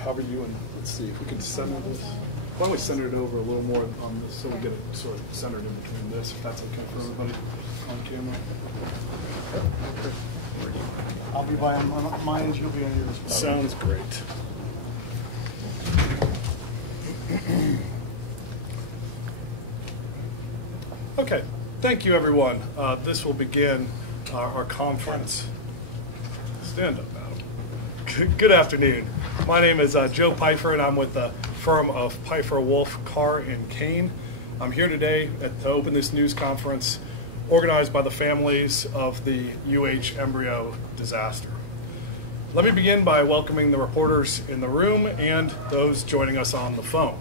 however you and let's see if we can center this. Why don't we center it over a little more on this so we get it sort of centered in between this, if that's okay for everybody on camera. I'll be by on my end, you'll be on yours. Sounds great. Okay, thank you everyone. This will begin our conference. Stand up, Adam. Good afternoon. My name is Joe Pfeiffer, and I'm with the firm of Pfeiffer Wolf, Carr & Kane. I'm here today to open this news conference organized by the families of the UH embryo disaster. Let me begin by welcoming the reporters in the room and those joining us on the phone.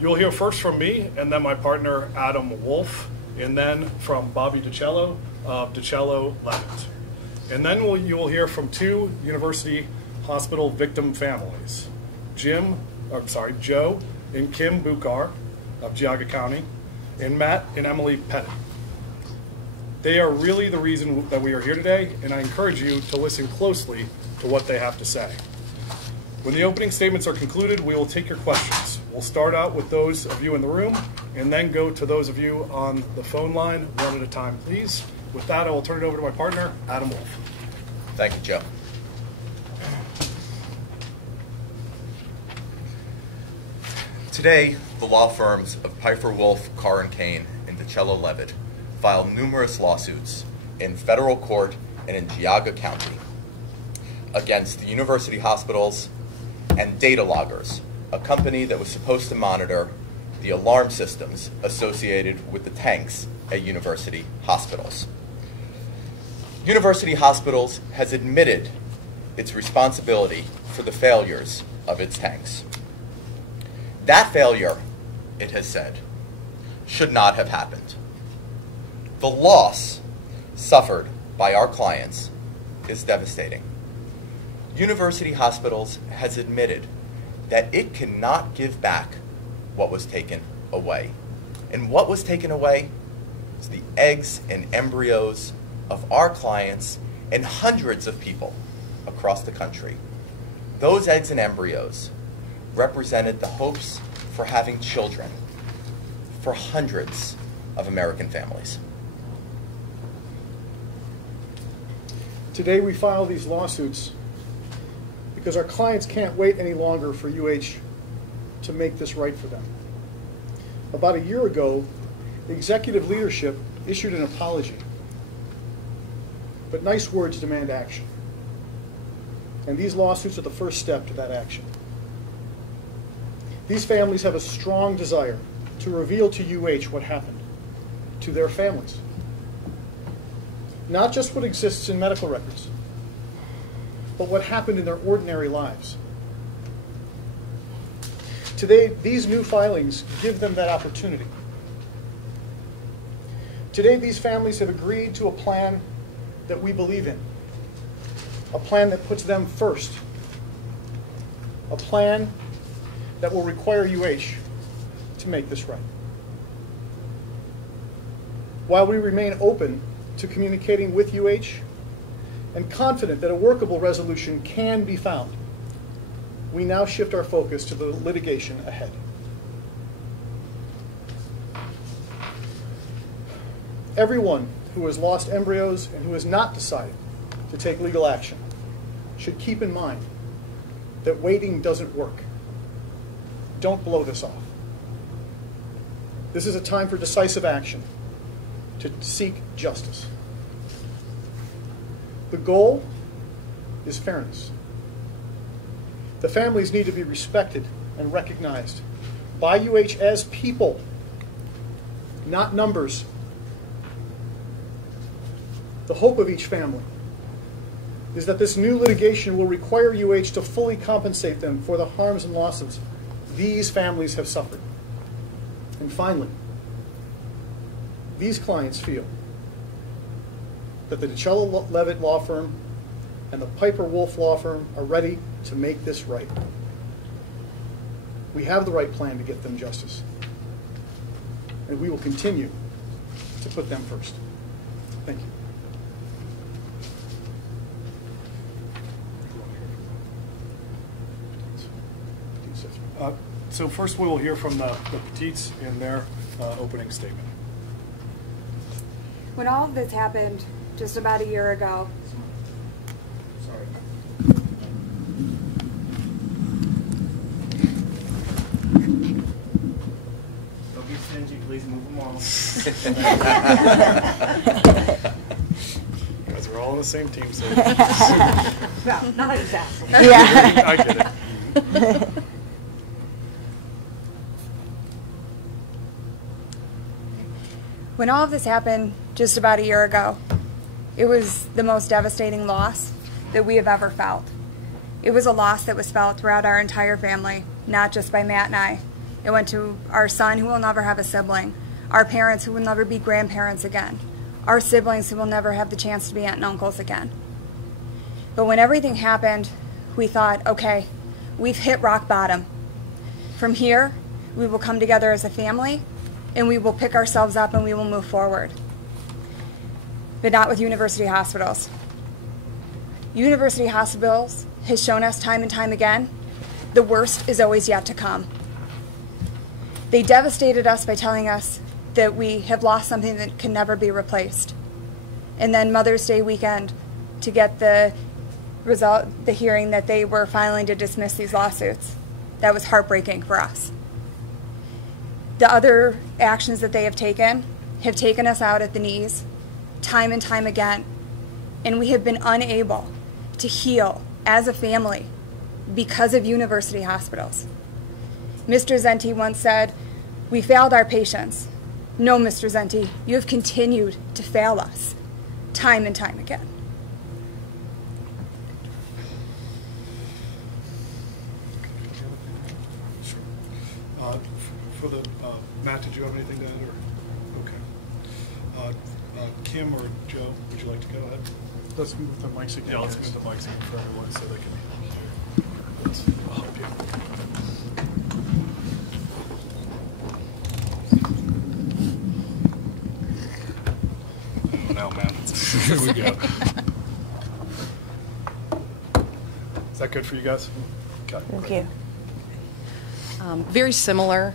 You'll hear first from me, and then my partner Adam Wolf, and then from Bobby DiCello of DiCello Levitt. And then you will hear from two University Hospital victim families, Joe and Kim Bukar of Geauga County, and Matt and Emily Pettit. They are really the reason that we are here today, and I encourage you to listen closely to what they have to say. When the opening statements are concluded, we will take your questions. We'll start out with those of you in the room, and then go to those of you on the phone line, one at a time, please. With that, I will turn it over to my partner, Adam Wolf. Thank you, Joe. Today, the law firms of Pfeiffer Wolf, Carr & Kane, and DiCello Levitt filed numerous lawsuits in federal court and in Geauga County against the university hospitals and Data Loggers, a company that was supposed to monitor the alarm systems associated with the tanks at university hospitals. University Hospitals has admitted its responsibility for the failures of its tanks. That failure, it has said, should not have happened. The loss suffered by our clients is devastating. University Hospitals has admitted that it cannot give back what was taken away. And what was taken away is the eggs and embryos of our clients and hundreds of people across the country. Those eggs and embryos represented the hopes for having children for hundreds of American families. Today we file these lawsuits because our clients can't wait any longer for UH to make this right for them. About a year ago, the executive leadership issued an apology, but nice words demand action. And these lawsuits are the first step to that action. These families have a strong desire to reveal to UH what happened to their families. Not just what exists in medical records, but what happened in their ordinary lives. Today, these new filings give them that opportunity. Today, these families have agreed to a plan that we believe in, a plan that puts them first, a plan that will require UH to make this right. While we remain open to communicating with UH and confident that a workable resolution can be found, we now shift our focus to the litigation ahead. Everyone who has lost embryos and who has not decided to take legal action should keep in mind that waiting doesn't work. Don't blow this off. This is a time for decisive action to seek justice. The goal is fairness. The families need to be respected and recognized by UH as people, not numbers. The hope of each family is that this new litigation will require UH to fully compensate them for the harms and losses these families have suffered. And finally, these clients feel that the DiCello Levitt law firm and the Pfeiffer Wolf law firm are ready to make this right. We have the right plan to get them justice, and we will continue to put them first. Thank you. So first we will hear from the Petites in their opening statement. When all of this happened just about a year ago, Don't be stingy, please move them along. You guys are all on the same team, so. Well, not exactly. yeah. I get it. When all of this happened just about a year ago, it was the most devastating loss that we have ever felt. It was a loss that was felt throughout our entire family, not just by Matt and I. It went to our son, who will never have a sibling, our parents, who will never be grandparents again, our siblings, who will never have the chance to be aunt and uncles again. But when everything happened, we thought, okay, we've hit rock bottom. From here, we will come together as a family, and we will pick ourselves up and we will move forward. But not with University Hospitals. University Hospitals has shown us time and time again, the worst is always yet to come. They devastated us by telling us that we have lost something that can never be replaced. And then Mother's Day weekend, to get the hearing that they were filing to dismiss these lawsuits. That was heartbreaking for us. The other actions that they have taken us out at the knees time and time again, and we have been unable to heal as a family because of University Hospitals. Mr. Zenti once said, "We failed our patients." No, Mr. Zenti, you have continued to fail us time and time again. Sure. For the Matt, did you have anything to add? Or okay. Kim or Joe, would you like to go ahead? Let's move the mics again. Yeah, let's move the mics in for everyone so they can hear. I'll help you. Oh, now, man. Here we go. Is that good for you guys? Okay. Thank you. Very similar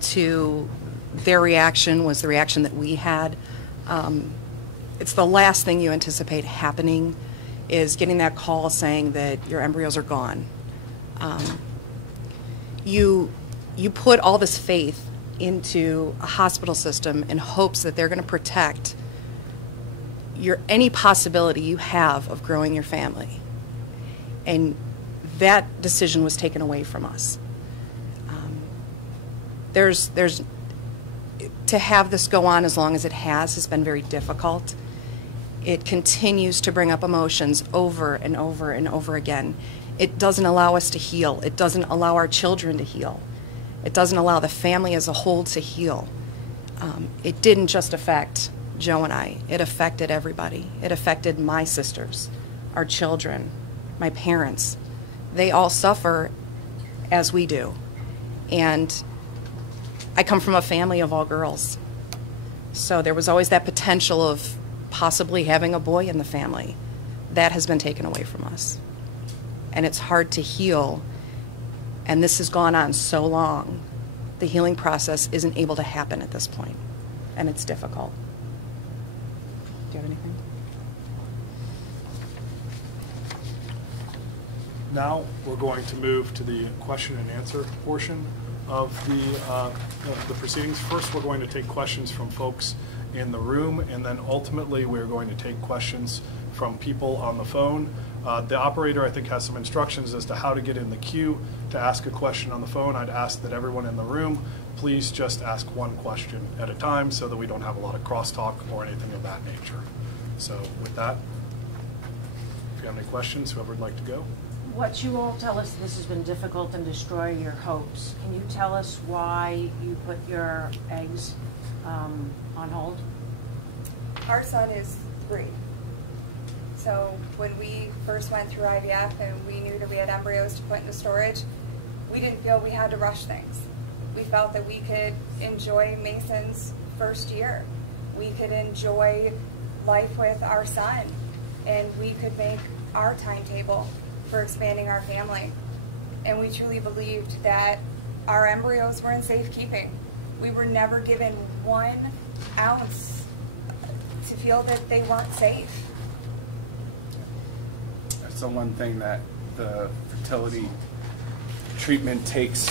to their reaction was the reaction that we had. It's the last thing you anticipate happening is getting that call saying that your embryos are gone. You put all this faith into a hospital system in hopes that they're going to protect any possibility you have of growing your family. And that decision was taken away from us. To have this go on as long as it has been very difficult. It continues to bring up emotions over and over and over again. It doesn't allow us to heal. It doesn't allow our children to heal. It doesn't allow the family as a whole to heal. It didn't just affect Joe and I. It affected everybody. It affected my sisters, our children, my parents. They all suffer as we do. And I come from a family of all girls. So there was always that potential of possibly having a boy in the family. That has been taken away from us. And it's hard to heal. And this has gone on so long. The healing process isn't able to happen at this point. And it's difficult. Do you have anything? Now we're going to move to the question and answer portion of the proceedings. First, we're going to take questions from folks in the room, and then ultimately we're going to take questions from people on the phone. The operator, I think, has some instructions as to how to get in the queue to ask a question on the phone. I'd ask that everyone in the room please just ask one question at a time so that we don't have a lot of crosstalk or anything of that nature. So with that, if you have any questions, whoever would like to go. What you all tell us, this has been difficult and destroy your hopes. Can you tell us why you put your eggs on hold? Our son is 3. So when we first went through IVF and we knew that we had embryos to put into storage, we didn't feel we had to rush things. We felt that we could enjoy Mason's first year. We could enjoy life with our son, and we could make our timetable for expanding our family. and we truly believed that our embryos were in safekeeping. We were never given 1 ounce to feel that they weren't safe. That's the one thing that the fertility treatment takes.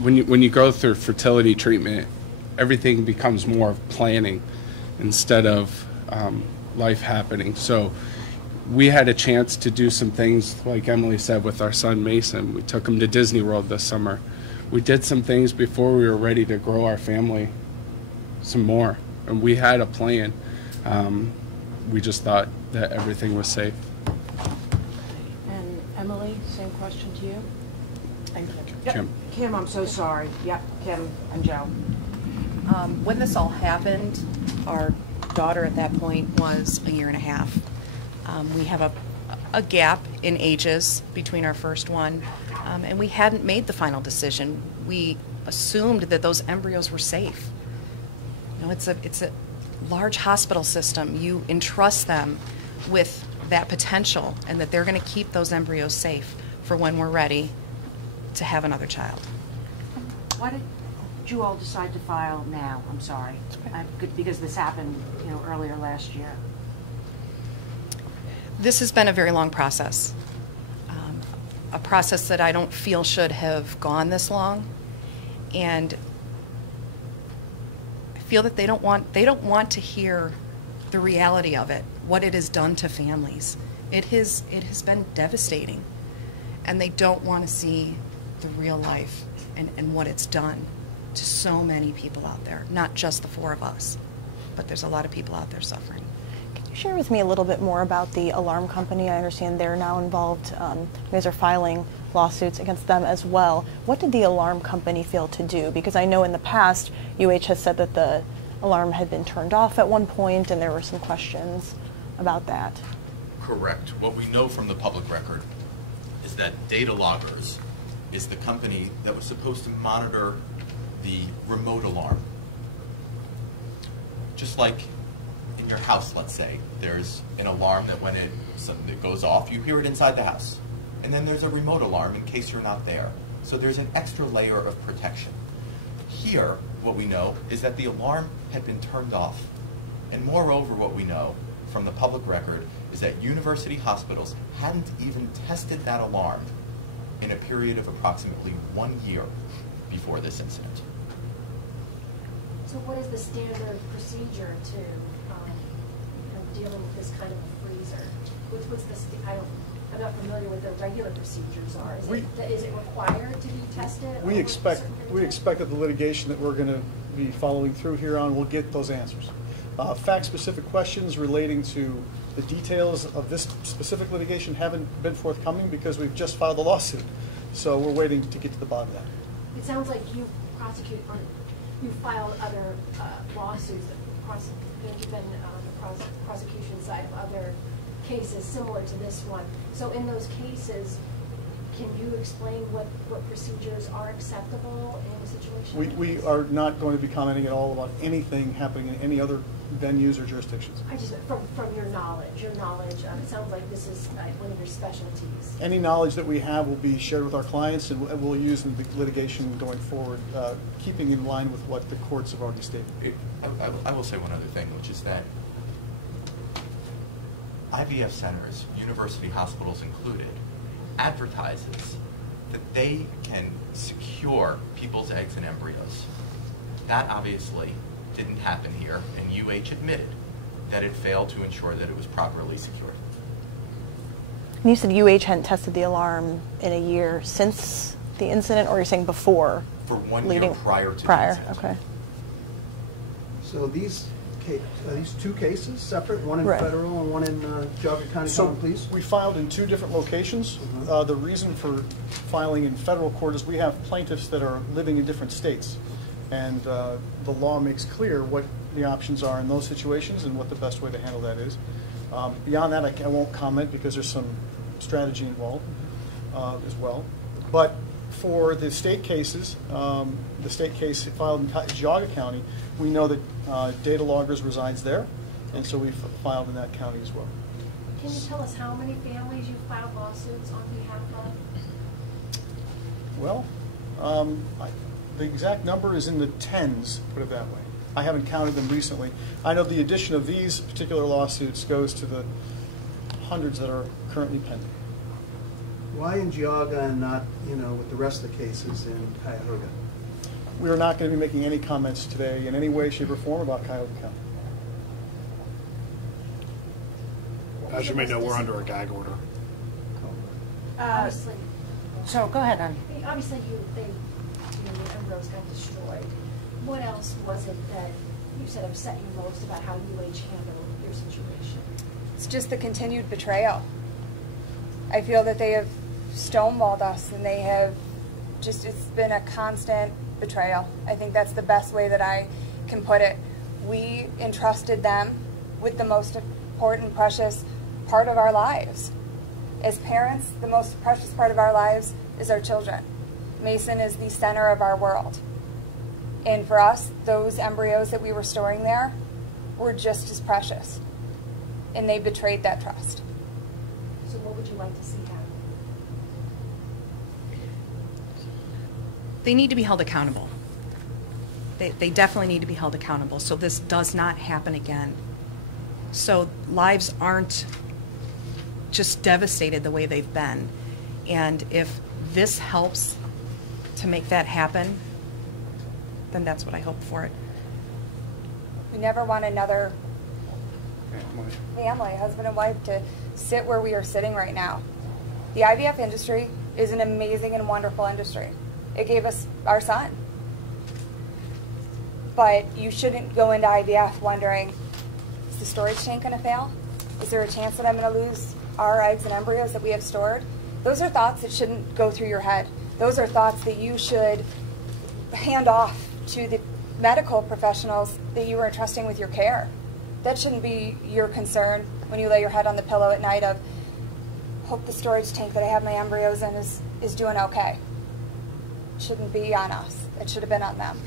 When you go through fertility treatment, everything becomes more of planning instead of life happening. So we had a chance to do some things, like Emily said, with our son Mason. We took him to Disney World this summer. We did some things before we were ready to grow our family some more, and we had a plan. We just thought that everything was safe. And Emily, same question to you. And Kim. Kim, I'm so sorry. Yep, Kim and Joe. When this all happened, our daughter at that point was 1.5 years. We have a gap in ages between our first one, and we hadn't made the final decision. We assumed that those embryos were safe. You know, it's a large hospital system. You entrust them with that potential, and that they're going to keep those embryos safe for when we're ready to have another child. Why did you all decide to file now? I'm sorry. Because this happened, earlier last year. This has been a very long process, a process that I don't feel should have gone this long, and I feel that they don't want to hear the reality of it, what it has done to families. It has been devastating, and they don't want to see the real life and what it's done to so many people out there, not just the 4 of us, but there's a lot of people out there suffering. Can you share with me a little bit more about the alarm company? I understand they're now involved. You guys are filing lawsuits against them as well. What did the alarm company fail to do? Because I know in the past, UH has said that the alarm had been turned off at one point, and there were some questions about that. Correct. What we know from the public record is that Data Loggers is the company that was supposed to monitor the remote alarm. Just like in your house, let's say, there's an alarm that when it goes off, you hear it inside the house. And then there's a remote alarm in case you're not there. So there's an extra layer of protection. Here, what we know is that the alarm had been turned off. And moreover, what we know from the public record is that university hospitals hadn't even tested that alarm in a period of approximately 1 year before this incident. So what is the standard procedure to dealing with this kind of a freezer? What's the I'm not familiar with the regular procedures are. Is it required to be tested? We expect that the litigation that we're going to be following through here on will get those answers. Fact-specific questions relating to the details of this specific litigation haven't been forthcoming because we've just filed a lawsuit. So we're waiting to get to the bottom of that. It sounds like you filed other lawsuits that you've been on the prosecution side of other cases similar to this one. So in those cases, can you explain what procedures are acceptable in a situation like We this? are not going to be commenting at all about anything happening in any other venues or jurisdictions. I just, from your knowledge, it sounds like this is one of your specialties. Any knowledge that we have will be shared with our clients and we'll use in the litigation going forward, keeping in line with what the courts have already stated. I will say one other thing, which is that IVF centers, university hospitals included, advertises that they can secure people's eggs and embryos. That obviously didn't happen here, and UH admitted that it failed to ensure that it was properly secured. And you said UH hadn't tested the alarm in a year since the incident, or you're saying before? For 1 year prior to the incident. Okay. So these two cases separate, one in Right. federal and one in Geauga County Common Pleas? We filed in 2 different locations. The reason for filing in federal court is we have plaintiffs that are living in different states. And the law makes clear what the options are in those situations and what the best way to handle that is. Beyond that, I won't comment because there's some strategy involved as well. But for the state cases, the state case filed in Geauga County, we know that Data Loggers resides there, and so we filed in that county as well. Can you tell us how many families you filed lawsuits on behalf of? Well, the exact number is in the tens, put it that way. I haven't counted them recently. I know the addition of these particular lawsuits goes to the hundreds that are currently pending. Why in Geauga and not, with the rest of the cases in Cuyahoga? We are not going to be making any comments today in any way, shape, or form about Cuyahoga County. As you may know, we're under a gag order. Obviously, So, go ahead, Ann. obviously the embryos got destroyed. What else was it that you said upset you most about how UH handled your situation? It's just the continued betrayal. I feel that they have stonewalled us, and they have just, it's been a constant betrayal. I think that's the best way that I can put it. We entrusted them with the most important, precious part of our lives. As parents, the most precious part of our lives is our children. Mason is the center of our world. And for us, those embryos that we were storing there were just as precious. And they betrayed that trust. So what would you like to see happen? They need to be held accountable. They definitely need to be held accountable so this does not happen again. So lives aren't just devastated the way they've been. And if this helps to make that happen, then that's what I hope for it. We never want another family, husband and wife, to sit where we are sitting right now. The IVF industry is an amazing and wonderful industry. It gave us our son. But you shouldn't go into IVF wondering, is the storage tank going to fail? Is there a chance that I'm going to lose our eggs and embryos that we have stored? Those are thoughts that shouldn't go through your head. Those are thoughts that you should hand off to the medical professionals that you are entrusting with your care. That shouldn't be your concern when you lay your head on the pillow at night of, hope the storage tank that I have my embryos in is doing okay. It shouldn't be on us. It should have been on them.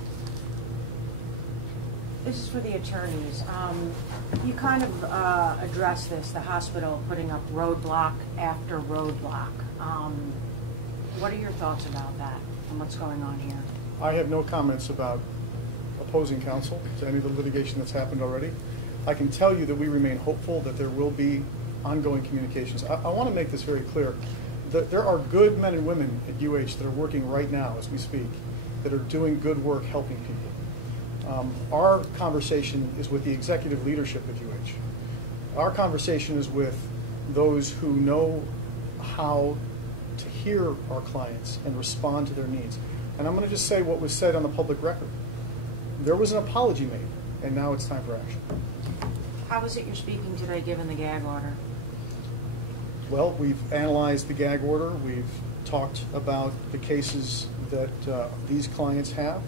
This is for the attorneys. You kind of addressed this, the hospital putting up roadblock after roadblock. What are your thoughts about that and what's going on here? I have no comments about opposing counsel to any of the litigation that's happened already. I can tell you that we remain hopeful that there will be ongoing communications. I want to make this very clear. That there are good men and women at UH that are working right now as we speak, that are doing good work helping people. Our conversation is with the executive leadership at UH. Our conversation is with those who know how to hear our clients and respond to their needs. And I'm going to just say what was said on the public record. There was an apology made, and now it's time for action. How is it you're speaking today given the gag order? Well, we've analyzed the gag order. We've talked about the cases that these clients have.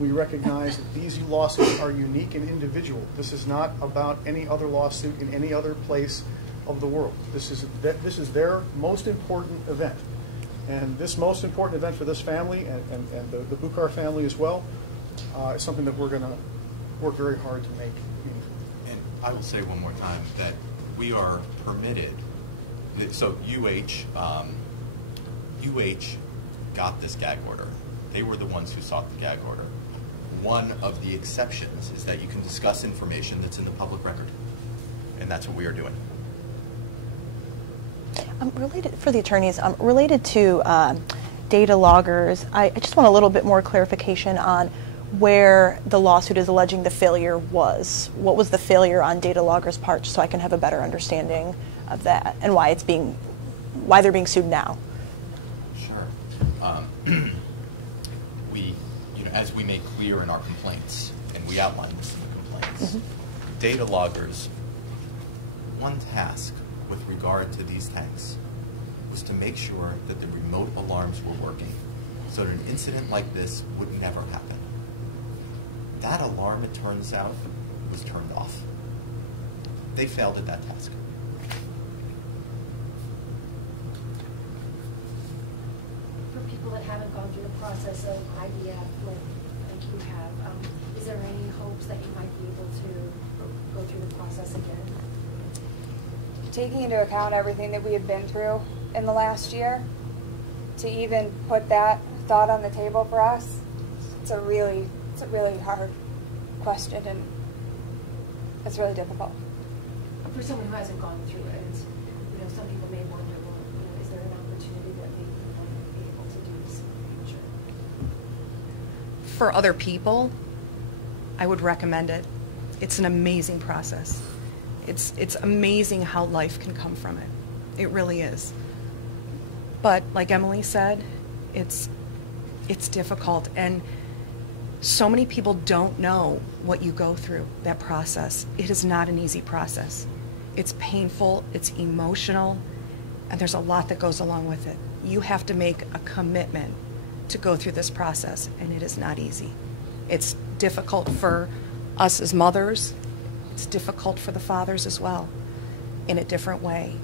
We recognize that these lawsuits are unique and individual. This is not about any other lawsuit in any other place of the world. This is their most important event. And this most important event for this family and the Buchar family as well is something that we're going to work very hard to make meaningful. And I will say one more time that we are permitted. So UH got this gag order. They were the ones who sought the gag order. One of the exceptions is that you can discuss information that's in the public record, and that's what we are doing. Related for the attorneys, related to Data Loggers, I just want a little bit more clarification on where the lawsuit is alleging the failure was. What was the failure on Data Loggers' part, so I can have a better understanding of that and why they're being sued now. Sure. As we make clear in our complaints, and we outline this in the complaints, Data Loggers, one task with regard to these tanks was to make sure that the remote alarms were working so that an incident like this would never happen. That alarm, it turns out, was turned off. They failed at that task. For people that haven't gone process of IVF like you have, is there any hopes that you might be able to go through the process again? Taking into account everything that we have been through in the last year, to even put that thought on the table for us, it's a really hard question, and it's really difficult. For someone who hasn't gone through it, some people may wonder, well, is there an opportunity that maybe you might be able to do this in the future? For other people, I would recommend it. It's an amazing process. It's amazing how life can come from it. It really is. But like Emily said, it's difficult, and so many people don't know what you go through, that process. It is not an easy process. It's painful, it's emotional, and there's a lot that goes along with it. You have to make a commitment to go through this process, and it is not easy. It's difficult for us as mothers. It's difficult for the fathers as well, in a different way.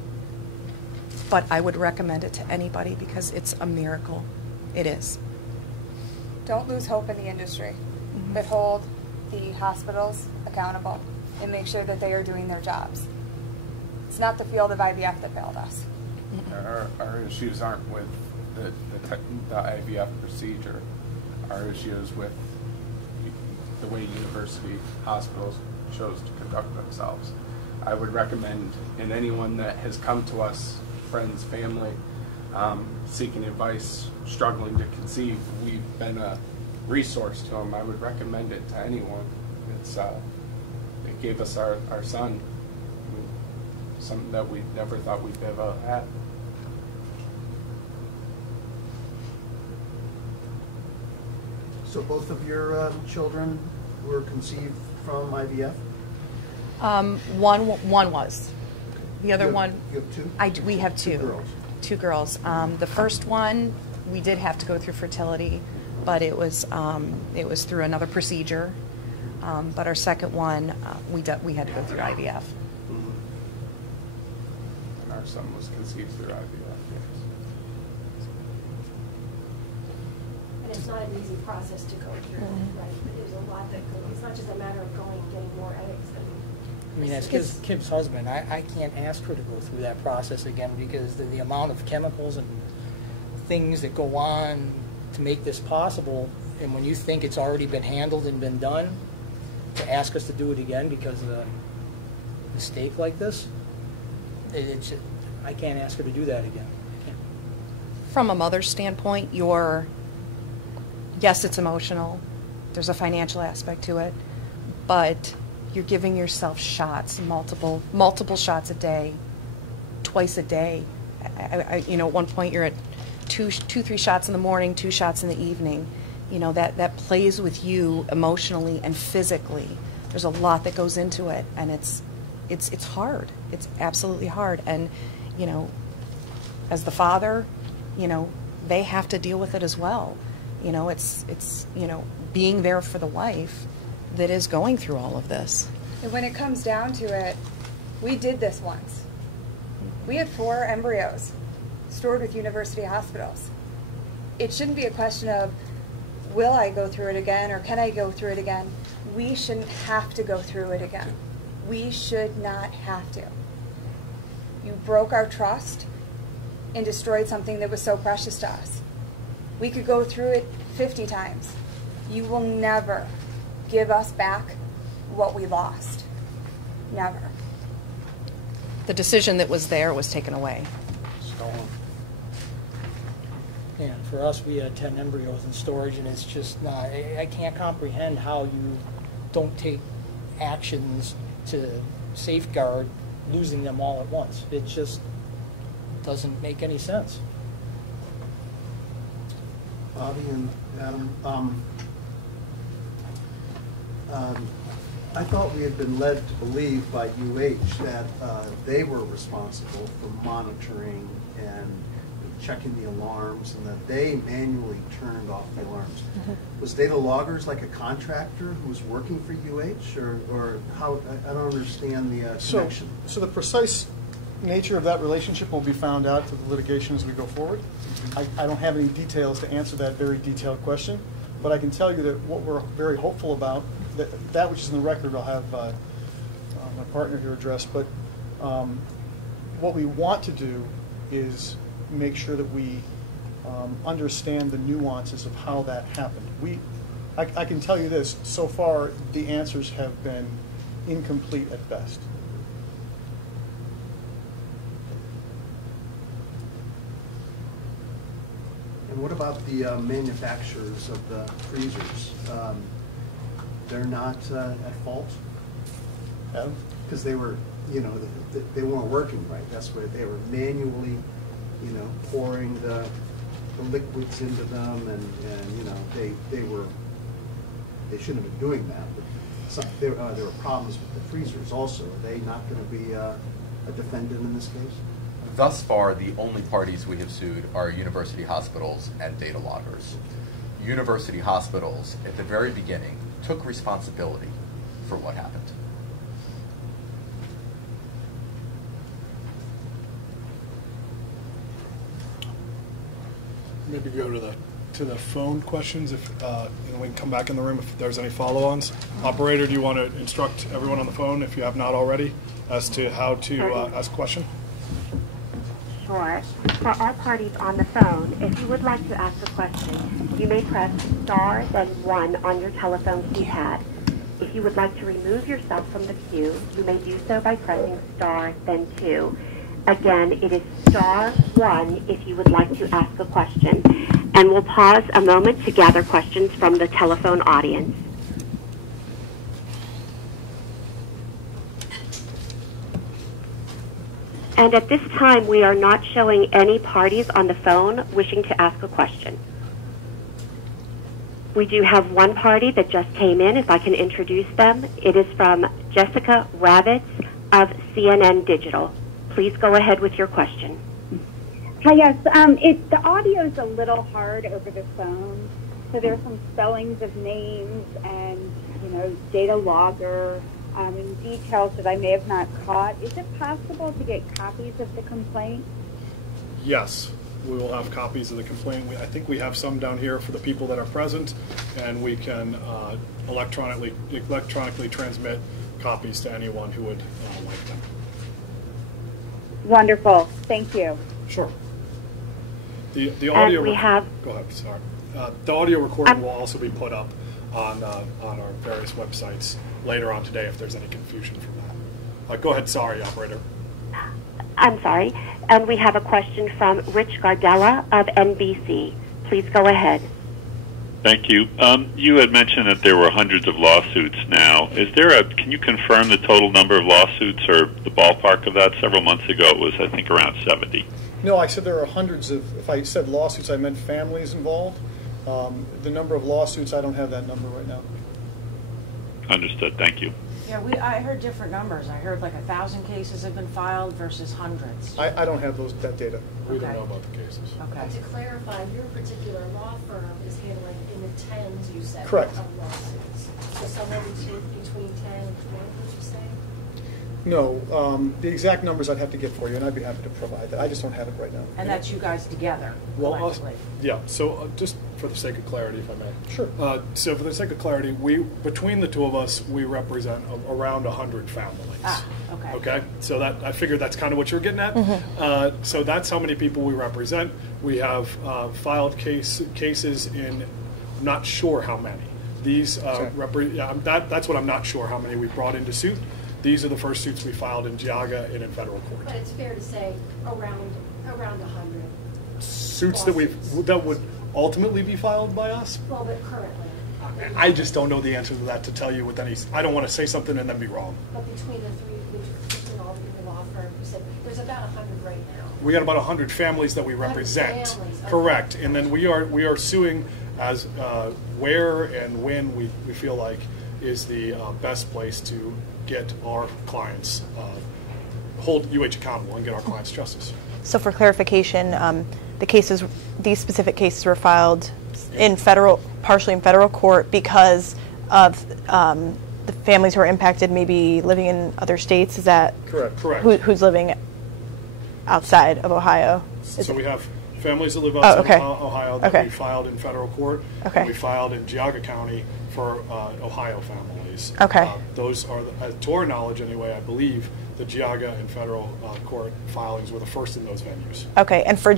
But I would recommend it to anybody because it's a miracle. It is. Don't lose hope in the industry, but hold the hospitals accountable and make sure that they are doing their jobs. It's not the field of IVF that failed us. Our issues aren't with the IVF procedure. Our issue is with the way university hospitals chose to conduct themselves. I would recommend in anyone that has come to us, friends, family, seeking advice, struggling to conceive, we've been a resource to them. I would recommend it to anyone. It gave us our son, something that we never thought we'd ever had. So both of your children were conceived from IVF? One was. The other one. You have two? We have two. Two girls. Two girls. The first one, we did have to go through fertility, but it was through another procedure. But our second one, we had to go through IVF. And our son was conceived through IVF, yes. And it's not an easy process to go through, right? But there's a lot that goes. It's not just a matter of going and getting more eggs. I mean, as Kim's husband, I can't ask her to go through that process again because the amount of chemicals and things that go on to make this possible, and when you think it's already been handled and been done, to ask us to do it again because of a mistake like this, I can't ask her to do that again. From a mother's standpoint, yes, it's emotional. There's a financial aspect to it, but you're giving yourself shots, multiple shots a day, twice a day. At one point you're at two, 3 shots in the morning, 2 shots in the evening. That plays with you emotionally and physically. There's a lot that goes into it, and it's hard. It's absolutely hard. And as the father, they have to deal with it as well. It's being there for the wife that is going through all of this. And when it comes down to it, we did this once. We had 4 embryos stored with university hospitals. It shouldn't be a question of, will I go through it again or can I go through it again? We shouldn't have to go through it again. We should not have to. You broke our trust and destroyed something that was so precious to us. We could go through it 50 times. You will never give us back what we lost. Never. The decision that was there was taken away. Stolen. And for us, we had 10 embryos in storage, and it's just not, I can't comprehend how you don't take actions to safeguard losing them all at once. It just doesn't make any sense. Bobby and Adam, I thought we had been led to believe by UH that they were responsible for monitoring and checking the alarms, and that they manually turned off the alarms. Was Data Loggers like a contractor who was working for UH, or how? I don't understand the connection. So the precise nature of that relationship will be found out through the litigation as we go forward. I don't have any details to answer that very detailed question, but I can tell you that what we're very hopeful about, that which is in the record, I'll have my partner here address, but what we want to do is make sure that we understand the nuances of how that happened. I can tell you this, so far the answers have been incomplete at best. And what about the manufacturers of the freezers? They're not at fault? Because they were, they weren't working right. That's why they were manually, pouring the liquids into them, and they shouldn't have been doing that. But there were problems with the freezers also. Are they not going to be a defendant in this case? Thus far, the only parties we have sued are university hospitals and data loggers. University hospitals, at the very beginning, took responsibility for what happened. Maybe go to the phone questions. If we can come back in the room if there's any follow-ons. Operator, do you want to instruct everyone on the phone, if you have not already, as to how to ask a question? Sure. For our parties on the phone, if you would like to ask a question, you may press star then 1 on your telephone keypad. If you would like to remove yourself from the queue, you may do so by pressing star then 2. Again, it is star 1 if you would like to ask a question. And we'll pause a moment to gather questions from the telephone audience. And at this time, we are not showing any parties on the phone wishing to ask a question. We do have one party that just came in, if I can introduce them. It is from Jessica Ravitz of CNN Digital. Please go ahead with your question. Hi, yes. The audio is a little hard over the phone, so there are some spellings of names and, data logger, and details that I may have not caught. Is it possible to get copies of the complaint? Yes, we will have copies of the complaint. I think we have some down here for the people that are present, and we can electronically transmit copies to anyone who would like them. Wonderful. Thank you. Sure. The audio. We have. Go ahead. Sorry. The audio recording will also be put up on our various websites later on today if there's any confusion from that. Go ahead. Sorry, operator. I'm sorry. And we have a question from Rich Gardella of NBC. Please go ahead. Thank you. You had mentioned that there were hundreds of lawsuits now. Can you confirm the total number of lawsuits or the ballpark of that? Several months ago it was, I think, around 70. No, I said there are hundreds of, if I said lawsuits, I meant families involved. The number of lawsuits, I don't have that number right now. Understood. Thank you. Yeah, I heard different numbers. I heard like 1,000 cases have been filed versus hundreds. I don't have that data. We don't know about the cases. Okay. To clarify, your particular law firm is handling in the tens, you said, correct, of lawsuits. So somewhere between 10 and 20, would you say? No, the exact numbers I'd have to get for you, and I'd be happy to provide that. I just don't have it right now. And that's you guys together, collectively? Yeah, so just for the sake of clarity, if I may. Sure. So for the sake of clarity, between the two of us, we represent around 100 families. Ah, okay. Okay, so I figured that's kind of what you're getting at. Mm-hmm. So that's how many people we represent. We have filed cases in, I'm not sure how many. These, that's what I'm not sure how many we brought into suit. These are the first suits we filed in Geauga and in federal court. But it's fair to say around 100 suits that would ultimately be filed by us. Well, but currently. I just don't know the answer to that to tell you with any. I don't want to say something and then be wrong. But between the three, between all the law firms, you said there's about 100 right now. We got about 100 families that we represent. Families, okay. Correct, and then we are suing as where and when we feel like is the best place to get our clients, hold UH accountable and get our clients justice. So for clarification, these specific cases were filed partially in federal court because of the families who are impacted maybe living in other states. Is that correct? Correct. Who's living outside of Ohio? So we have families that live outside okay. of Ohio that Okay. we filed in federal court. Okay. And we filed in Geauga County for Ohio families. Okay. Those are, to our knowledge anyway, I believe the Geauga and federal court filings were the first in those venues. Okay, and for